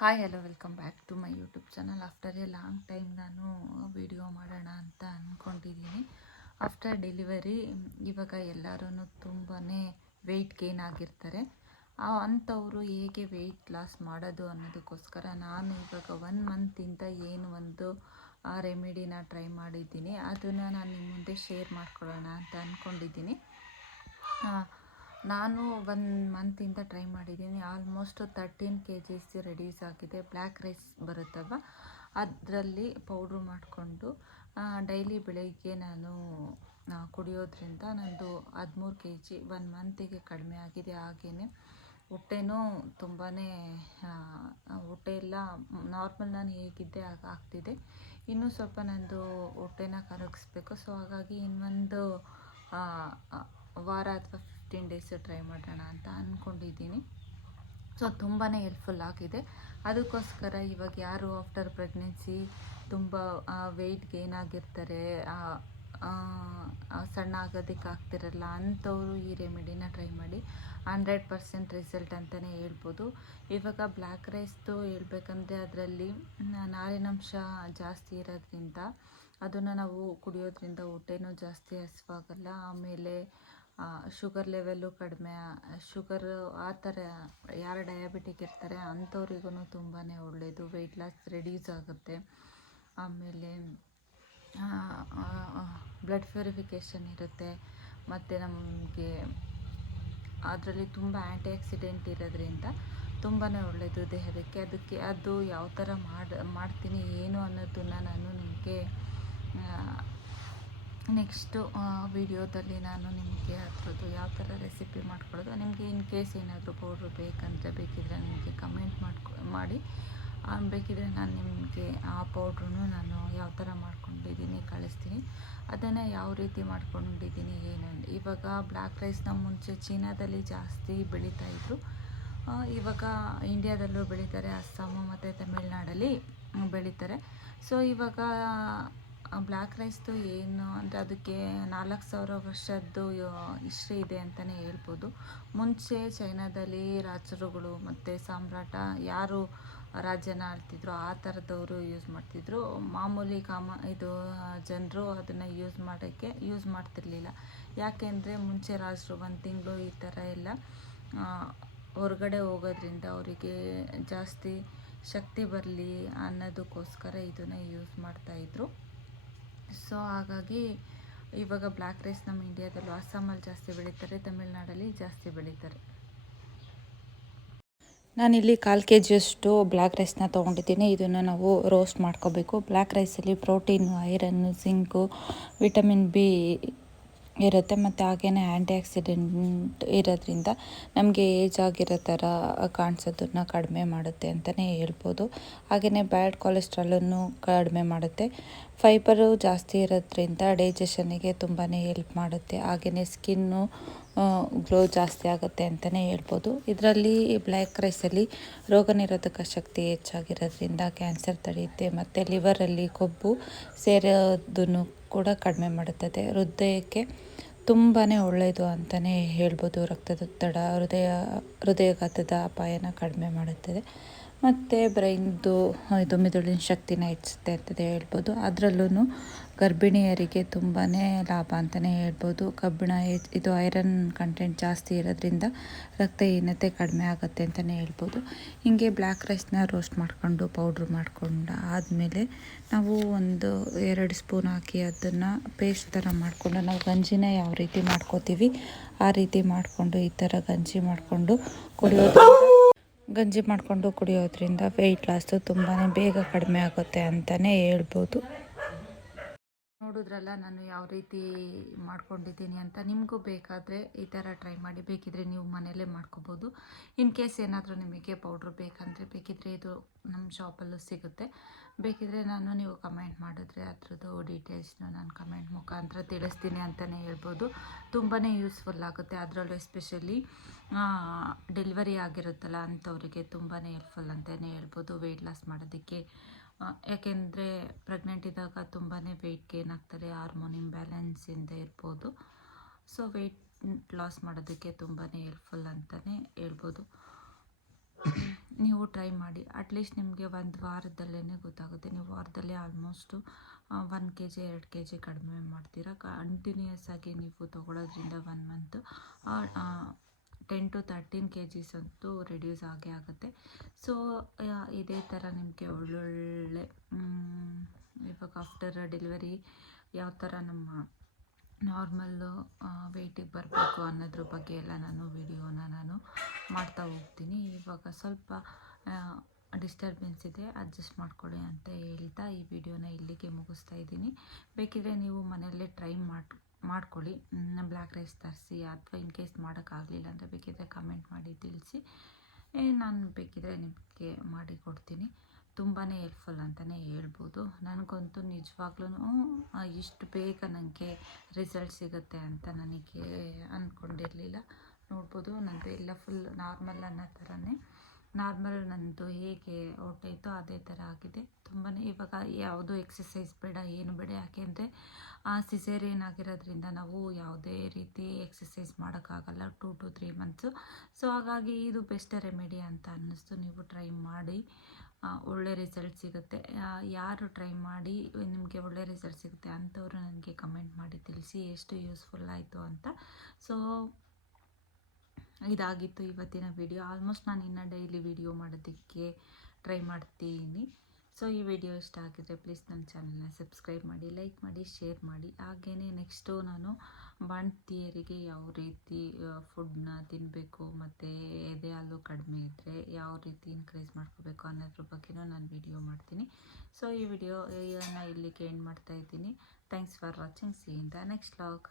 Hi hello welcome back to my YouTube channel. After a long time ನಾನು video ಮಾಡೋಣ ಅಂತ ಅಂದ್ಕೊಂಡಿದ್ದೀನಿ. After delivery ಇವಾಗ ಎಲ್ಲರೂ ತುಂಬಾ ವೆಯ್ಟ್ ಗೇನ್ ಆಗಿರ್ತಾರೆ. ಅಂಥವರು ಹೇಗೆ ವೆಯ್ಟ್ ಲಾಸ್ ಮಾಡೋದು ಅನ್ನೋದಕ್ಕೋಸ್ಕರ ನಾನು ಇವಾಗ 1 ಮಂತಿಂದ ಏನು ಒಂದು ರೆಮಿಡಿನ ಟ್ರೈ ಮಾಡಿದ್ದೀನಿ, ಅದನ್ನು ನಾನು ನಿಮ್ಮ ಮುಂದೆ ಶೇರ್ ಮಾಡ್ಕೊಳ್ಳೋಣ ಅಂತ ಅಂದ್ಕೊಂಡಿದ್ದೀನಿ. ನಾನು 1 ಮಂತಿಂದ ಟ್ರೈ ಮಾಡಿದ್ದೀನಿ. ಆಲ್ಮೋಸ್ಟ್ 13 kgs ರೆಡ್ಯೂಸ್ ಆಗಿದೆ. ಬ್ಲ್ಯಾಕ್ ರೈಸ್ ಬರುತ್ತಲ್ವ, ಅದರಲ್ಲಿ ಪೌಡ್ರು ಮಾಡಿಕೊಂಡು ಡೈಲಿ ಬೆಳಗ್ಗೆ ನಾನು ಕುಡಿಯೋದ್ರಿಂದ ನಂದು 13 kg 1 ಮಂತಿಗೆ ಕಡಿಮೆ ಆಗಿದೆ. ಹಾಗೆಯೇ ಹೊಟ್ಟೆನೂ ತುಂಬಾ ಹೊಟ್ಟೆ ಎಲ್ಲ ನಾರ್ಮಲ್ ನಾನು ಹೇಗಿದ್ದೆ ಆಗ ಆಗ್ತಿದೆ. ಇನ್ನೂ ಸ್ವಲ್ಪ ನಂದು ಹೊಟ್ಟೆನ ಕರಗಿಸ್ಬೇಕು. ಸೊ ಹಾಗಾಗಿ ಇನ್ನೊಂದು ವಾರ ಅಥವಾ 15 ಡೇಸ್ ಟ್ರೈ ಮಾಡೋಣ ಅಂತ ಅಂದ್ಕೊಂಡಿದ್ದೀನಿ. ಸೊ ತುಂಬಾ ಹೆಲ್ಪ್ಫುಲ್ ಆಗಿದೆ. ಅದಕ್ಕೋಸ್ಕರ ಇವಾಗ ಯಾರು ಆಫ್ಟರ್ ಪ್ರೆಗ್ನೆನ್ಸಿ ತುಂಬ ವೆಯ್ಟ್ ಗೇನ್ ಆಗಿರ್ತಾರೆ, ಸಣ್ಣ ಆಗೋದಕ್ಕೆ ಆಗ್ತಿರಲ್ಲ, ಅಂಥವರು ಈ ರೆಮಿಡಿನ ಟ್ರೈ ಮಾಡಿ. 100% ರಿಸಲ್ಟ್ ಅಂತಲೇ ಹೇಳ್ಬೋದು. ಇವಾಗ ಬ್ಲ್ಯಾಕ್ ರೈಸ್ದು ಹೇಳ್ಬೇಕಂದ್ರೆ ಅದರಲ್ಲಿ ನಾರಿನಂಶ ಜಾಸ್ತಿ ಇರೋದ್ರಿಂದ ಅದನ್ನು ನಾವು ಕುಡಿಯೋದ್ರಿಂದ ಹೊಟ್ಟೆನೂ ಜಾಸ್ತಿ ಹಸಿವಾಗಲ್ಲ. ಆಮೇಲೆ ಶುಗರ್ ಲೆವೆಲ್ಲು ಕಡಿಮೆ, ಶುಗರು ಆ ಥರ ಯಾರು ಡಯಾಬಿಟಿಕ್ ಇರ್ತಾರೆ ಅಂಥವ್ರಿಗೂ ತುಂಬಾ ಒಳ್ಳೆಯದು. ವೆಯ್ಟ್ ಲಾಸ್ ರೆಡ್ಯೂಸ್ ಆಗುತ್ತೆ. ಆಮೇಲೆ ಬ್ಲಡ್ ಪ್ಯೂರಿಫಿಕೇಷನ್ ಇರುತ್ತೆ. ಮತ್ತು ನಮಗೆ ಅದರಲ್ಲಿ ತುಂಬ ಆ್ಯಂಟಿ ಆಕ್ಸಿಡೆಂಟ್ ಇರೋದ್ರಿಂದ ತುಂಬಾ ಒಳ್ಳೆಯದು ದೇಹಕ್ಕೆ. ಅದು ಯಾವ ಥರ ಮಾಡ್ತೀನಿ ಏನು ಅನ್ನೋದನ್ನು ನಾನು ನಿಮಗೆ ನೆಕ್ಸ್ಟು ವಿಡಿಯೋದಲ್ಲಿ ನಾನು ನಿಮಗೆ ಅದರದ್ದು ಯಾವ ಥರ ರೆಸಿಪಿ ಮಾಡ್ಕೊಳ್ಳೋದು, ನಿಮಗೆ ಇನ್ ಕೇಸ್ ಏನಾದರೂ ಪೌಡ್ರು ಬೇಕಿದ್ದರೆ ನನಗೆ ಕಮೆಂಟ್ ಮಾಡಿ. ಬೇಕಿದ್ದರೆ ನಾನು ನಿಮಗೆ ಆ ಪೌಡ್ರೂ ನಾನು ಯಾವ ಥರ ಮಾಡ್ಕೊಂಡಿದ್ದೀನಿ ಕಳಿಸ್ತೀನಿ. ಅದನ್ನು ಯಾವ ರೀತಿ ಮಾಡ್ಕೊಂಡಿದ್ದೀನಿ ಏನು. ಇವಾಗ ಬ್ಲ್ಯಾಕ್ ರೈಸ್ನ ಮುಂಚೆ ಚೀನಾದಲ್ಲಿ ಜಾಸ್ತಿ ಬೆಳೀತಾಯಿದ್ರು, ಇವಾಗ ಇಂಡಿಯಾದಲ್ಲೂ ಬೆಳೀತಾರೆ. ಅಸ್ಸಾಮು ಮತ್ತು ತಮಿಳ್ನಾಡಲ್ಲಿ ಬೆಳೀತಾರೆ. ಸೊ ಇವಾಗ ಬ್ಲ್ಯಾಕ್ ರೈಸ್ದು ಏನು ಅಂದರೆ ಅದಕ್ಕೆ 4000 ವರ್ಷದ್ದು ಹಿಸ್ಟ್ರಿ ಇದೆ ಅಂತಲೇ ಹೇಳ್ಬೋದು. ಮುಂಚೆ ಚೈನಾದಲ್ಲಿ ರಾಜರುಗಳು ಮತ್ತು ಸಾಮ್ರಾಟ ಯಾರು ರಾಜ್ಯನ ಆಳ್ತಿದ್ರು ಆ ಥರದವರು ಯೂಸ್ ಮಾಡ್ತಿದ್ರು. ಮಾಮೂಲಿ ಜನರು ಅದನ್ನು ಯೂಸ್ ಮಾಡ್ತಿರ್ಲಿಲ್ಲ. ಯಾಕೆಂದರೆ ಮುಂಚೆ ರಾಜರು 1 ತಿಂಗಳು ಈ ಥರ ಎಲ್ಲ ಹೊರಗಡೆ ಹೋಗೋದ್ರಿಂದ ಅವರಿಗೆ ಜಾಸ್ತಿ ಶಕ್ತಿ ಬರಲಿ ಅನ್ನೋದಕ್ಕೋಸ್ಕರ ಇದನ್ನು ಯೂಸ್ ಮಾಡ್ತಾಯಿದ್ರು. ಸೊ ಹಾಗಾಗಿ ಇವಾಗ ಬ್ಲ್ಯಾಕ್ ರೈಸ್ ನಮ್ಮ ಇಂಡಿಯಾದಲ್ಲೂ ಅಸ್ಸಾಮಲ್ಲಿ ಜಾಸ್ತಿ ಬೆಳೀತಾರೆ, ತಮಿಳ್ನಾಡಲ್ಲಿ ಜಾಸ್ತಿ ಬೆಳೀತಾರೆ. ನಾನಿಲ್ಲಿ 1/4 kg ಬ್ಲ್ಯಾಕ್ ರೈಸ್ನ ತೊಗೊಂಡಿದ್ದೀನಿ. ಇದನ್ನು ನಾವು ರೋಸ್ಟ್ ಮಾಡ್ಕೋಬೇಕು. ಬ್ಲ್ಯಾಕ್ ರೈಸಲ್ಲಿ protein, iron, zinc, vitamin B ಇರುತ್ತೆ. ಮತ್ತು ಹಾಗೆಯೇ ಆ್ಯಂಟಿ ಆಕ್ಸಿಡೆಂಟ್ ಇರೋದ್ರಿಂದ ನಮಗೆ ಏಜ್ ಆಗಿರೋ ಥರ ಕಾಣಿಸೋದನ್ನು ಕಡಿಮೆ ಮಾಡುತ್ತೆ ಅಂತಲೇ ಹೇಳ್ಬೋದು. ಹಾಗೆಯೇ ಬ್ಯಾಡ್ ಕೊಲೆಸ್ಟ್ರಾಲನ್ನು ಕಡಿಮೆ ಮಾಡುತ್ತೆ. ಫೈಬರು ಜಾಸ್ತಿ ಇರೋದ್ರಿಂದ ಡೈಜೆಷನ್ನಿಗೆ ತುಂಬಾ ಹೆಲ್ಪ್ ಮಾಡುತ್ತೆ. ಹಾಗೆಯೇ ಸ್ಕಿನ್ನು ಗ್ಲೋ ಜಾಸ್ತಿ ಆಗುತ್ತೆ ಅಂತಲೇ ಹೇಳ್ಬೋದು. ಇದರಲ್ಲಿ ಬ್ಲ್ಯಾಕ್ ರೈಸಲ್ಲಿ ರೋಗ ನಿರೋಧಕ ಶಕ್ತಿ ಹೆಚ್ಚಾಗಿರೋದ್ರಿಂದ ಕ್ಯಾನ್ಸರ್ ತಡೆಯುತ್ತೆ. ಮತ್ತು ಲಿವರಲ್ಲಿ ಕೊಬ್ಬು ಸೇರೋದನ್ನು ಕೂಡ ಕಡಿಮೆ ಮಾಡುತ್ತದೆ. ಹೃದಯಕ್ಕೆ ತುಂಬಾ ಒಳ್ಳೆಯದು ಅಂತಲೇ ಹೇಳ್ಬೋದು. ರಕ್ತದೊತ್ತಡ, ಹೃದಯಘಾತದ ಅಪಾಯನ ಕಡಿಮೆ ಮಾಡುತ್ತದೆ. ಮತ್ತು ಬ್ರೈನ್ದು ಮೆದುಳಿನ ಶಕ್ತಿನ ಹೆಚ್ಚುತ್ತೆ ಅಂತಲೇ ಹೇಳ್ಬೋದು. ಅದರಲ್ಲೂ ಗರ್ಭಿಣಿಯರಿಗೆ ತುಂಬಾ ಲಾಭ ಅಂತಲೇ ಹೇಳ್ಬೋದು. ಇದು ಐರನ್ ಕಂಟೆಂಟ್ ಜಾಸ್ತಿ ಇರೋದ್ರಿಂದ ರಕ್ತಹೀನತೆ ಕಡಿಮೆ ಆಗುತ್ತೆ ಅಂತಲೇ ಹೇಳ್ಬೋದು. ಹೀಗೆ ಬ್ಲ್ಯಾಕ್ ರೈಸ್ನ ರೋಸ್ಟ್ ಮಾಡ್ಕೊಂಡು ಪೌಡ್ರ್ ಮಾಡ್ಕೊಂಡು ಆದಮೇಲೆ ನಾವು 1-2 ಸ್ಪೂನ್ ಹಾಕಿ ಅದನ್ನು ಪೇಸ್ಟ್ ಥರ ಮಾಡಿಕೊಂಡು ನಾವು ಗಂಜಿನ ಯಾವ ರೀತಿ ಮಾಡ್ಕೋತೀವಿ ಆ ರೀತಿ ಮಾಡಿಕೊಂಡು ಈ ಥರ ಗಂಜಿ ಮಾಡಿಕೊಂಡು ಕುಡಿಯೋದ್ರಿಂದ ವೆಯ್ಟ್ ಲಾಸು ತುಂಬಾ ಬೇಗ ಕಡಿಮೆ ಆಗುತ್ತೆ ಅಂತಲೇ ಹೇಳ್ಬೋದು. ನೋಡಿದ್ರಲ್ಲ ನಾನು ಯಾವ ರೀತಿ ಮಾಡ್ಕೊಂಡಿದ್ದೀನಿ ಅಂತ. ನಿಮಗೂ ಬೇಕಾದರೆ ಈ ಥರ ಟ್ರೈ ಮಾಡಿ. ಬೇಕಿದ್ದರೆ ನೀವು ಮನೆಯಲ್ಲೇ ಮಾಡ್ಕೋಬೋದು. ಇನ್ ಕೇಸ್ ಏನಾದರೂ ನಿಮಗೆ ಪೌಡ್ರ್ ಬೇಕಿದ್ದರೆ ಇದು ನಮ್ಮ ಶಾಪಲ್ಲೂ ಸಿಗುತ್ತೆ. ಬೇಕಿದ್ದರೆ ನೀವು ಕಮೆಂಟ್ ಮಾಡಿದ್ರೆ ಅದ್ರದ್ದು ಡೀಟೇಲ್ಸ್ನ ನಾನು ಕಮೆಂಟ್ ಮುಖಾಂತರ ತಿಳಿಸ್ತೀನಿ ಅಂತಲೇ ಹೇಳ್ಬೋದು. ತುಂಬಾ ಯೂಸ್ಫುಲ್ ಆಗುತ್ತೆ. ಅದರಲ್ಲೂ ಎಸ್ಪೆಷಲಿ ಡೆಲಿವರಿ ಆಗಿರುತ್ತಲ್ಲ ಅಂಥವರಿಗೆ ತುಂಬಾ ಹೆಲ್ಪ್ಫುಲ್ ಅಂತಲೇ ಹೇಳ್ಬೋದು ವೆಯ್ಟ್ ಲಾಸ್ ಮಾಡೋದಕ್ಕೆ. ಯಾಕೆಂದರೆ ಪ್ರೆಗ್ನೆಂಟ್ ಇದ್ದಾಗ ತುಂಬಾ ವೆಯ್ಟ್ ಗೇನ್ ಆಗ್ತಾರೆ, ಹಾರ್ಮೋನ್ ಇಂಬ್ಯಾಲೆನ್ಸಿಂದ ಇರ್ಬೋದು. ಸೊ ವೆಯ್ಟ್ ಲಾಸ್ ಮಾಡೋದಕ್ಕೆ ತುಂಬಾ ಹೆಲ್ಪ್ಫುಲ್ ಅಂತಲೇ ಹೇಳ್ಬೋದು. ನೀವು ಟ್ರೈ ಮಾಡಿ. ಅಟ್ಲೀಸ್ಟ್ ನಿಮಗೆ ಒಂದು ವಾರದಲ್ಲೇ ಗೊತ್ತಾಗುತ್ತೆ. ನೀವು ವಾರದಲ್ಲೇ ಆಲ್ಮೋಸ್ಟು 1 kg 2 kg ಕಡಿಮೆ ಮಾಡ್ತೀರಾ. ಕಂಟಿನ್ಯೂಯಸ್ ಆಗಿ ನೀವು ತೊಗೊಳೋದ್ರಿಂದ 1 ಮಂತು 10 to 13 kgs ಅಂತೂ ರೆಡ್ಯೂಸ್ ಆಗೇ ಆಗುತ್ತೆ. ಸೊ ಇದೇ ಥರ ನಿಮಗೆ ಒಳ್ಳೊಳ್ಳೆ ಇವಾಗ ಆಫ್ಟರ್ ಡೆಲಿವರಿ ಯಾವ ಥರ ನಮ್ಮ ನಾರ್ಮಲ್ಲು ವೆಯ್ಟಿಗೆ ಬರಬೇಕು ಅನ್ನೋದ್ರ ಬಗ್ಗೆ ಎಲ್ಲ ನಾನು ಮಾಡ್ತಾ ಹೋಗ್ತೀನಿ. ಇವಾಗ ಸ್ವಲ್ಪ ಡಿಸ್ಟರ್ಬೆನ್ಸ್ ಇದೆ, ಅಡ್ಜಸ್ಟ್ ಮಾಡ್ಕೊಳ್ಳಿ ಅಂತ ಹೇಳ್ತಾ ಈ ವಿಡಿಯೋನ ಇಲ್ಲಿಗೆ ಮುಗಿಸ್ತಾ ಇದ್ದೀನಿ. ಬೇಕಿದ್ರೆ ನೀವು ಮನೆಯಲ್ಲೇ ಟ್ರೈ ಮಾಡ್ಕೊಳ್ಳಿ ಬ್ಲ್ಯಾಕ್ ರೈಸ್ ತರಿಸಿ, ಅಥವಾ ಇನ್ ಕೇಸ್ ಮಾಡೋಕ್ಕಾಗಲಿಲ್ಲ ಅಂದರೆ ಬೇಕಿದ್ರೆ ಕಮೆಂಟ್ ಮಾಡಿ ತಿಳಿಸಿ. ನಾನು ಬೇಕಿದ್ರೆ ನಿಮಗೆ ಮಾಡಿ ಕೊಡ್ತೀನಿ. ತುಂಬಾ ಹೆಲ್ಪ್ಫುಲ್ ಅಂತಲೇ ಹೇಳ್ಬೋದು. ನನಗಂತೂ ನಿಜವಾಗ್ಲೂ ಇಷ್ಟು ಬೇಗ ನನಗೆ ರಿಸಲ್ಟ್ ಸಿಗುತ್ತೆ ಅಂತ ನನಗೆ ಅಂದ್ಕೊಂಡಿರಲಿಲ್ಲ. ನೋಡ್ಬೋದು ನಂದು ಎಲ್ಲ ಫುಲ್ ನಾರ್ಮಲ್ ಅನ್ನೋ ಥರನೇ, ನಾರ್ಮಲ್ ನಂದು ಹೇಗೆ ಹೊಟ್ಟೆ ಇತ್ತೋ ಅದೇ ಥರ ಆಗಿದೆ. ತುಂಬಾ ಇವಾಗ ಯಾವುದೂ ಎಕ್ಸಸೈಸ್ ಬೇಡ, ಏನು ಬೇಡ. ಯಾಕೆಂದರೆ ಸಿಸೇರಿಯನ್ ಆಗಿರೋದ್ರಿಂದ ನಾವು ಯಾವುದೇ ರೀತಿ ಎಕ್ಸಸೈಸ್ ಮಾಡೋಕ್ಕಾಗಲ್ಲ 2 to 3 ಮಂತ್ಸು. ಸೊ ಹಾಗಾಗಿ ಇದು ಬೆಸ್ಟ್ ರೆಮಿಡಿ ಅಂತ ಅನ್ನಿಸ್ತು. ನೀವು ಟ್ರೈ ಮಾಡಿ, ಒಳ್ಳೆ ರಿಸಲ್ಟ್ ಸಿಗುತ್ತೆ. ಯಾರು ಟ್ರೈ ಮಾಡಿ ನಿಮಗೆ ಒಳ್ಳೆ ರಿಸಲ್ಟ್ ಸಿಗುತ್ತೆ ಅಂಥವ್ರು ನನಗೆ ಕಮೆಂಟ್ ಮಾಡಿ ತಿಳಿಸಿ ಎಷ್ಟು ಯೂಸ್ಫುಲ್ ಆಯಿತು ಅಂತ. ಸೊ ಇದಾಗಿತ್ತು ಇವತ್ತಿನ ವಿಡಿಯೋ. ಆಲ್ಮೋಸ್ಟ್ ನಾನು ಇನ್ನೂ ಡೈಲಿ ವಿಡಿಯೋ ಮಾಡೋದಕ್ಕೆ ಟ್ರೈ ಮಾಡ್ತೀನಿ. ಸೊ ಈ ವಿಡಿಯೋ ಇಷ್ಟ ಆಗಿದ್ರೆ ಪ್ಲೀಸ್ ನನ್ನ ಚಾನಲ್ನ ಸಬ್ಸ್ಕ್ರೈಬ್ ಮಾಡಿ, ಲೈಕ್ ಮಾಡಿ, ಶೇರ್ ಮಾಡಿ. ಹಾಗೆಯೇ ನೆಕ್ಸ್ಟು ನಾನು ಬಾಣಂತಿಯರಿಗೆ ಯಾವ ರೀತಿ ಫುಡ್ನ ತಿನ್ನಬೇಕು, ಮತ್ತು ಎದೆ ಹಾಲು ಕಡಿಮೆ ಇದ್ದರೆ ಯಾವ ರೀತಿ ಇನ್ಕ್ರೀಸ್ ಮಾಡ್ಕೋಬೇಕು ಅನ್ನೋದ್ರ ಬಗ್ಗೆನೂ ನಾನು ವಿಡಿಯೋ ಮಾಡ್ತೀನಿ. ಸೊ ಈ ವಿಡಿಯೋನ ಇಲ್ಲಿಗೆ ಎಂಡ್ ಮಾಡ್ತಾ ಇದ್ದೀನಿ. Thanks for watching. C in the next vlog.